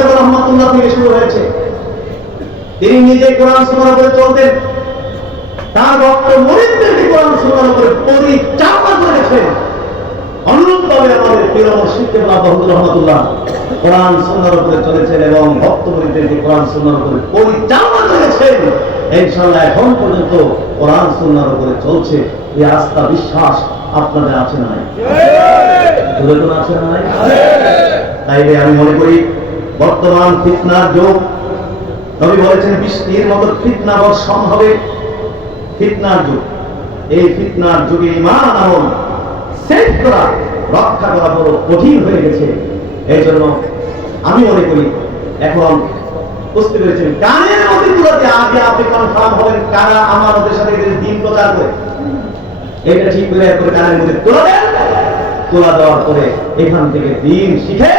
সাহেব রহমতুল্লাহ থেকে শুরু হয়েছে। তিনি নিজে কোরআন সুন্নাহর উপরে চলতেন। তার ভক্ত মরিদদেরকে কোরআন সুন্নাহর উপরে পরিচালনা করেছেন অনুরূপভাবে আমাদের পীরমর শিক্ষা বহুদুর রহমতুল্লাহ। কোরআন সুন্নাহর উপরে চলেছেন এবং ভক্ত মরিদদেরকে কোরআন সুন্নাহর উপরে পরিচালনা করেছেন ইনশাআল্লাহ এখন পর্যন্ত কোরআন সুন্নাহর উপরে চলছে। এই আস্থা বিশ্বাস আপনাদের আছে না নাই? আছে না নাই? তাইলে আমি মনে করি বর্তমান ফিতনার যুগ। নবী বলেছেন, বৃষ্টির মতো ফিতনা বর্ষণ হবে ফিতনার যুগ। এই ফিতনার যুগে ইমান আমল সেভ করা, রক্ষা করা বড় কঠিন হয়ে গেছে। এই জন্য আমি মনে করি, এখন বুঝতে পেরেছেন কানের নদীগুলোতে আগে আপনি কনফার্ম হবেন কারা আমার সাথে দিন প্রচার করে। এটা ঠিক করে করে কানের মধ্যে তোলা দেন। তোলা দেওয়ার পরে এখান থেকে দিন শিখে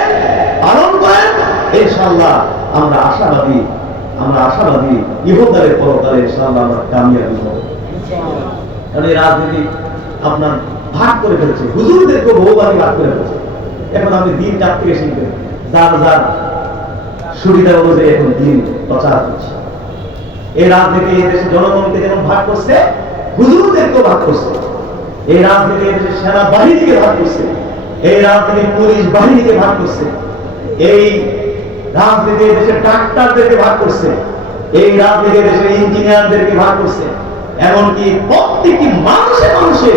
পালন করেন ইনশাআল্লাহ, আমরা আশাবাদী আমরা আশাবাদী ইহকালের পরকালে ইনশাআল্লাহ আমরা কামিয়াবি হব। কারণ এই রাজনীতি আপনার ভাগ করে ফেলছে হুজুরদেরকে বহুবারই ভাগ করে ফেলছে। এখন আপনি দিন থেকে শিখবেন যার যার সুবিধা অনুযায়ী এখন দিন প্রচার হচ্ছে। এই রাজনীতি এই দেশের জনগণকে যেমন ভাগ করছে, হুজুরদেরকেও ভাগ করছে। এই রাজনীতি এই দেশের সেনাবাহিনীকে ভাগ করছে। এই রাজনীতি পুলিশ বাহিনীকে ভাগ করছে। এই রাজনীতি দেশের ডাক্তারদেরকে ভাগ করছে এই রাজনীতি দেশের ইঞ্জিনিয়ারদেরকে ভাগ করছে এমনকি প্রত্যেকটি মানুষে মানুষে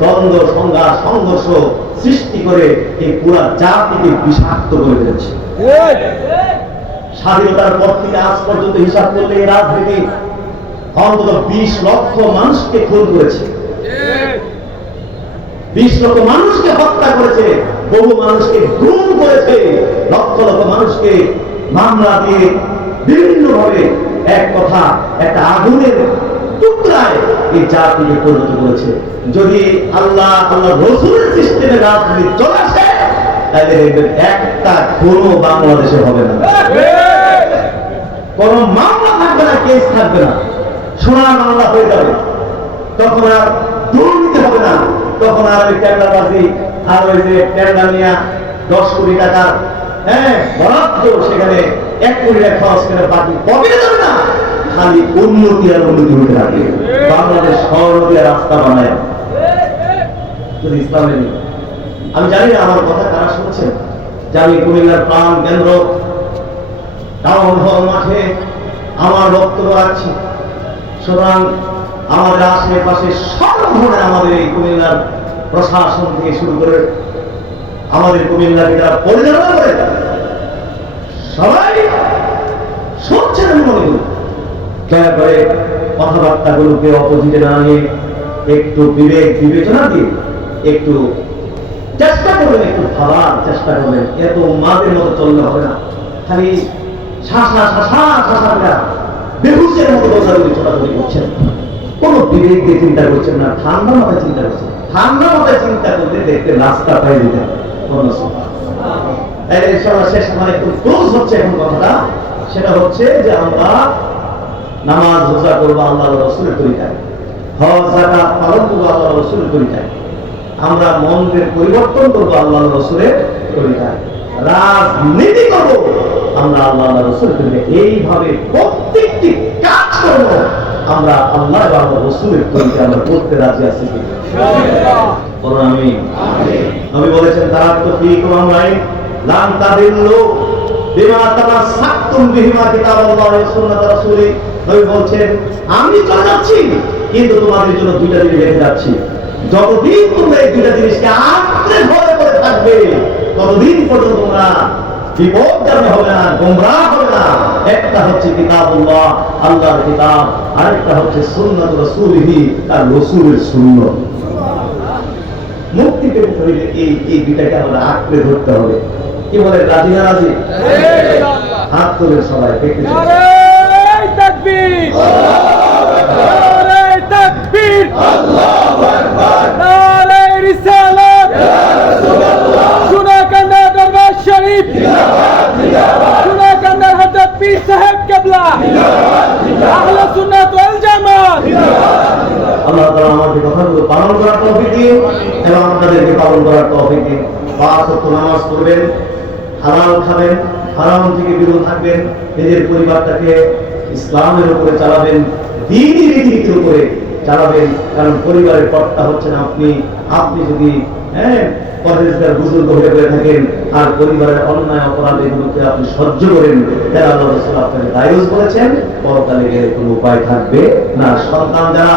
দ্বন্দ্ব সংঘাত সংঘর্ষ সৃষ্টি করে এই পুরা জাতিকে বিষাক্ত করে স্বাধীনতার পর থেকে আজ পর্যন্ত হিসাব করলে এই রাজনীতি অন্তত বিশ লক্ষ মানুষকে খুন করেছে। বিশ লক্ষ মানুষকে হত্যা করেছে। বহু মানুষকে গুম করেছে। লক্ষ লক্ষ মানুষকে মামলা দিয়ে বিভিন্ন ভাবে এক কথা, একটা আগুনের টুকরায় এই জাতিকে পরিণত করেছে। যদি আল্লাহ আল্লাহ রসুলের সিস্টেমে রাজনীতি চলে আসে, তাহলে একটা কোনো বাংলাদেশে হবে না। কোন মামলা থাকবে না কেস থাকবে না। সোনার মামলা হয়ে যাবে। তখন আর দুর্নীতি হবে না। তখন আর ওই টেন্ডারবাজি, আর ওই যে টেন্ডার নিয়ে দশ কোটি টাকা হ্যাঁ বরাদ্দ সেখানে এক কোটি টাকা খরচ করে বাকি পকেটে যাবে না। খালি উন্নতি আর উন্নতি হতে থাকে। বাংলাদেশ সহনতি রাস্তা বানায়। যদি ইসলামের আমি জানি না আমার কথা কারা শুনছেন। আমি কুমিল্লার প্রাণ কেন্দ্র। টাউন হল মাঠে আমার বক্তব্য রাখছি। সুতরাং আমাদের আশেপাশে সব ধরনের আমাদের এই কুমিল্লার প্রশাসন থেকে শুরু করে আমাদের কুমিল্লাকে যারা পরিচালনা করে সবাই আমি মনে দয়া করে কথাবার্তাগুলোকে অপোজিটে না নিয়ে একটু বিবেক বিবেচনা দিয়ে একটু চেষ্টা করবেন, একটু ভাবার চেষ্টা করবেন। এত মাদের মতো চললে হবে না। খালি শাসা শাসা শাসা করে বেহুশের মতো দোষাদোষি ছোটাছুটি করছেন। কোন বিবেক দিয়ে চিন্তা করছেন না। ঠান্ডা মাথায় চিন্তা করছেন। ঠান্ডা মাথায় চিন্তা করতে দেখতে রাস্তা পাই দিতে ইনশাআল্লাহ শেষ মানে একটু ক্লোজ হচ্ছে এখন কথাটা সেটা হচ্ছে যে আমরা নামাজ রোজা করব আল্লাহ রসুলের তরিকায়। হজ জাকাত পালন করব আল্লাহ রসুলের তরিকায়। আমরা মনদের পরিবর্তন করব আল্লাহ রসুলের তরিকায়। রাজনীতি করব আমরা আল্লাহ রসুলের তরিকায়। এইভাবে প্রত্যেকটি কাজ করব আমরা আল্লাহ রসুলের তরিকায়। আমরা করতে রাজি আছি কি? বলুন আমি আমি বলেছেন, তারা তো কি কোন নাই। লান তাদিল্লু বিমা তামাসাক্তুম বিহিমা কিতাবাল্লাহ ওয়া সুন্নাত রাসূলি। নবী বলছেন, আমি চলে যাচ্ছি, কিন্তু তোমাদের জন্য দুইটা জিনিস রেখে যাচ্ছি। যতদিন তোমরা এই দুইটা জিনিসকে আঁকড়ে ধরে করে থাকবে, ততদিন পর্যন্ত তোমরা বিপদগামী হবে না গোমরাহ হবে না। একটা হচ্ছে কিতাবুল্লাহ, আল্লাহর কিতাব, আরেকটা হচ্ছে সুন্নাত রাসূলিহি আর রাসূলের সুন্নাত। মুক্তি পেতে হইলে এই এই দুইটাকে আমাদের আঁকড়ে ধরতে হবে। কি বলে রাজি না রাজি? হাত তোলেন সবাই, দেখতে নারে রিসালাত সুনাকান্দা দরবার শরীফ সুনাকান্দার হযরত পীর সাহেব কেবলা আহলে সুন্নাত ওয়াল জামাত আল্লাহ তাআলা আমাদের কথাগুলো পালন করার তৌফিক দিন এবং আপনাদেরকে পালন করার তৌফিক দিন পাঁচ ওয়াক্ত নামাজ পড়বেন হালাল খাবেন, হারাম থেকে বিরত থাকবেন নিজের পরিবারটাকে ইসলামের উপরে চালাবেন, দিনই রীতিনীতির উপরে চালাবেন, কারণ পরিবারের কর্তা হচ্ছেন আপনি আপনি যদি হ্যাঁ আর পরিবারের অন্যায় অপরাধ আপনি সহ্য করেন আপনাকে বলেছেন, পরকালে গেলে কোনো উপায় থাকবে না। সন্তান যারা,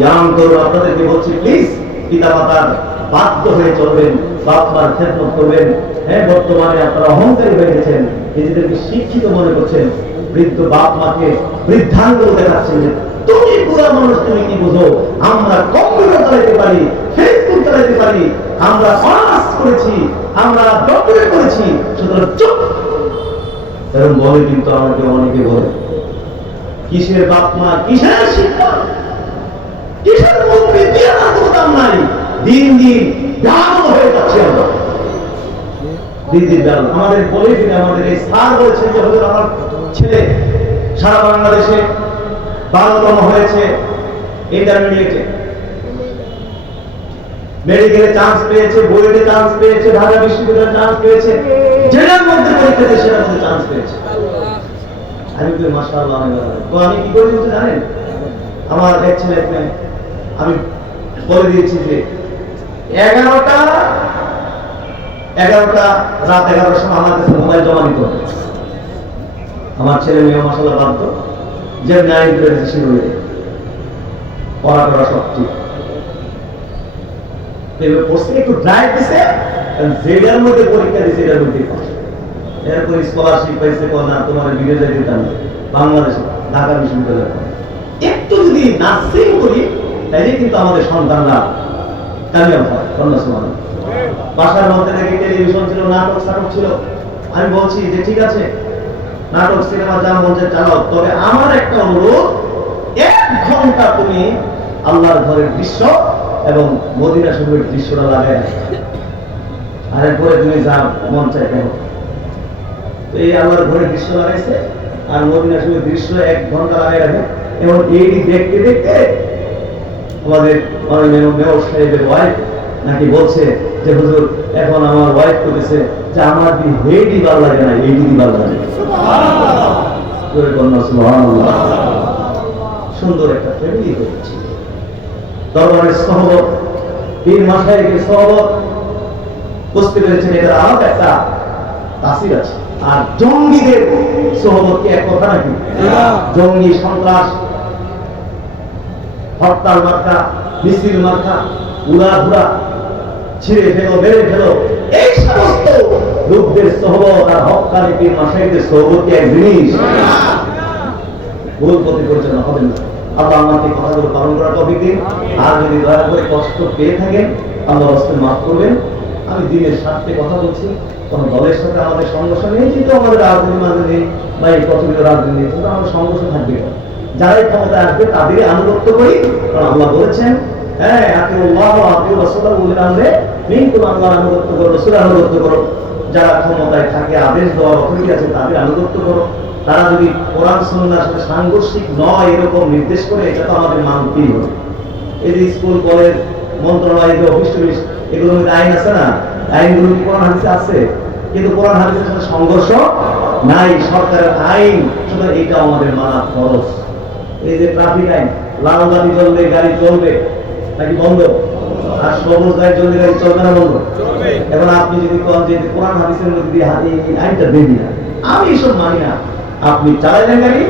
ইয়াং তরুণ, আপনাদেরকে বলছি প্লিজ পিতা মাতার বাধ্য হয়ে চলবেন বাপ মার খেদমত করবেন। হ্যাঁ বর্তমানে আপনারা অহংকারী হয়ে গেছেন, নিজেদেরকে শিক্ষিত মনে করছেন। বৃদ্ধ বাপ মাকে বৃদ্ধাঙ্গুল দেখাচ্ছেন তুমি পুরা মানুষ, তুমি কি বুঝো? আমরা কম্পিউটার চালাইতে পারি, ফেসবুক চালাইতে পারি, আমরা অনার্স করেছি, আমরা ডক্টরেট করেছি, সুতরাং চুপ! এরকম বলে কিন্তু আমাকে অনেকে বলে। কিসের বাপ মা কিসের শিক্ষা কিসের মন্ত্রী? দিয়ে না কোনো নাই। দিন দিন ব্যাহত হয়ে যাচ্ছে আমরা। দিন দিন ব্যাহত আমাদের দিন আমাদের এই স্যার বলছেন যে, হুজুর, আমার ছেলে সারা বাংলাদেশে বারোতম হয়েছে ইন্টারমিডিয়েটে মেডিকেলে চান্স পেয়েছে বোর্ডে চান্স পেয়েছে, ঢাকা বিশ্ববিদ্যালয়ে চান্স পেয়েছে, জেলার মধ্যে পরীক্ষা দিয়ে সেটার মধ্যে চান্স পেয়েছে। আমি মাশাআল্লাহ অনেক তো আমি কি করি জানেন? আমার এক ছেলে আমি বলে দিয়েছি যে এগারোটা? এগারোটা, রাত এগারোটার সময় মোবাইল জমা দিতে। আমার ছেলে মেয়ে যে। পড়া করা সব ঠিক। তো এবার পড়ছে একটু ড্রাইভ দিছে মধ্যে পরীক্ষা দিছে এটার মধ্যে স্কলারশিপ পাইছে না, তোমার বিদেশ দিতাম বাংলাদেশে, ঢাকা বিশ্ববিদ্যালয়ে। একটু যদি নার্সিং করি, তাইলে কিন্তু আমাদের সন্তানরা কামিয়াব হয়। বাসার মধ্যে নাকি টেলিভিশন ছিল, নাটক, সাটক ছিল। আমি বলছি যে ঠিক আছে, নাটক, সিনেমা যা বলছে চালাও। তবে আমার একটা অনুরোধ, এক ঘণ্টা তুমি আল্লাহর ঘরের দৃশ্য এবং মদিনা শরীফের দৃশ্যটা রাখো। আর এরপরে তুমি যা মন চাই এই আল্লাহর ঘরের দৃশ্য লাগাইছে, আর মদিনা শরীফের দৃশ্য এক ঘণ্টা লাগাই রাখে। এবং এইটি দেখতে দেখতে আমাদের মেয়র সাহেবের ওয়াইফ নাকি বলছে যে হুজুর এখন আমার ওয়াইফ বলেছে যে আমার কি হেডি ভালো লাগে না এইটি ভালো লাগে। সুন্দর একটা ফ্যামিলি হয়েছে। দরবারের সহবত পীর সহবত বুঝতে পেরেছেন এটা আলাদা একটা তাসির আছে। আর জঙ্গিদের সহবত কি এক কথা নাকি? জঙ্গি সন্ত্রাস হরতাল মার্কা মিছিল মার্কা উড়া ঘুরা ছিঁড়ে ফেলো বেড়ে ফেলো। এই সমস্ত লোকদের সহবত আর হকানি পীর মাসাইদের সহবত এক জিনিস? ভুল হবে না। আল্লাহ আমাকে কথাগুলো পালন করার দিন। আর যদি দয়া করে কষ্ট পেয়ে থাকেন, আল্লাহ মাফ করবেন। আমি দিনের স্বার্থে কথা বলছি। কোন দলের সাথে আমাদের সংঘর্ষ নেই যেহেতু আমাদের রাজনীতি মাঝে নেই, বা এই প্রচলিত রাজনীতি নেই কিন্তু আমাদের সংঘর্ষ থাকবে না। যারাই ক্ষমতায় আসবে, তাদেরই আনুগত্য করি। কারণ আল্লাহ বলেছেন হ্যাঁ আপনি আল্লাহ আপনি রসুল্লাহ বলে যারা ক্ষমতায় থাকে, আদেশ দেওয়ার অথরিটি আছে, তাদের আনুগত্য করো। তারা যদি কোরআন সুন্নাহর সাথে সাংঘর্ষিক নয়, এরকম নির্দেশ করে, এটা তো আমাদের মানতেই হবে। এই স্কুল, কলেজ, মন্ত্রণালয় অফিস টফিস, এগুলোর আইন আছে না? আইনগুলো কি কোরআন, হাদিসে আছে? কিন্তু কোরআন, হাদিসের সাথে সংঘর্ষ নাই, সরকারের আইন, সুতরাং এটা আমাদের মানা খরচ এই যে ট্রাফিক আইন লাল গাড়ি চলবে গাড়ি চলবে নাকি বন্ধ? আর সবুজ গাড়ি চলবে গাড়ি চলবে। না এখন আপনি যদি কোন যে কোরআন হাদিসের মধ্যে দিয়ে এই আইনটা দেবি না আমি এসব মানি না। আপনি চালাইলেন গাড়ি?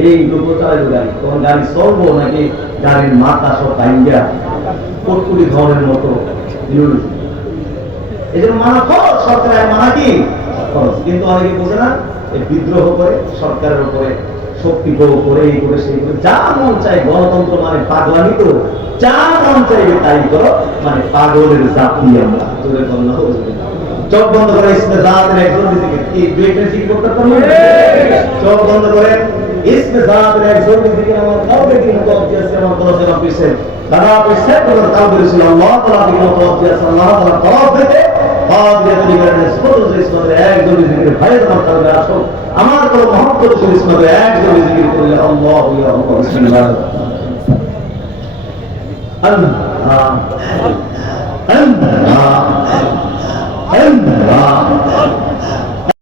এই লোক চালাইলো গাড়ি। তখন গাড়ি চলবো নাকি গাড়ির মাথা সব টাইঙ্গা ধরনের মতো এই জন্য মানা খরচ সরকারের মানা কি? খরচ কিন্তু অনেকে বোঝে না বিদ্রোহ করে সরকারের উপরে শক্তি প্রয়োগ করে এই করে সেই করে। যা মন চাই গণতন্ত্র মানে পাগলামি তো। যা মন চাই তাই করো। মানে পাগলের জাতি আমরা। তোদের বন্ধ চোখ বন্ধ করে ইসমে জাতের একজন দিকে কি দুইটা ঠিক করতে চোখ বন্ধ করে ইসমে জাতের একজন দিকে আমার কাউকে কি মুতওয়াজ্জি আছে আমার তরফ থেকে পিছে দাদা পিছে তোমার কাউকে রসুল আল্লাহ তাআলা দিকে মুতওয়াজ্জি আছে আল্লাহ তাআলা তরফ থেকে قادرية দিকে ছোট যে ইসমাদের একজন জিকির ভাই তোমার কালবে আসো আমার কোনো মহত্ব রসুল ইসমাদের একজন জিকির করলে আল্লাহ ইয়া আল্লাহ বিসমিল্লাহ আল্লাহ আল্লাহ আল্লাহ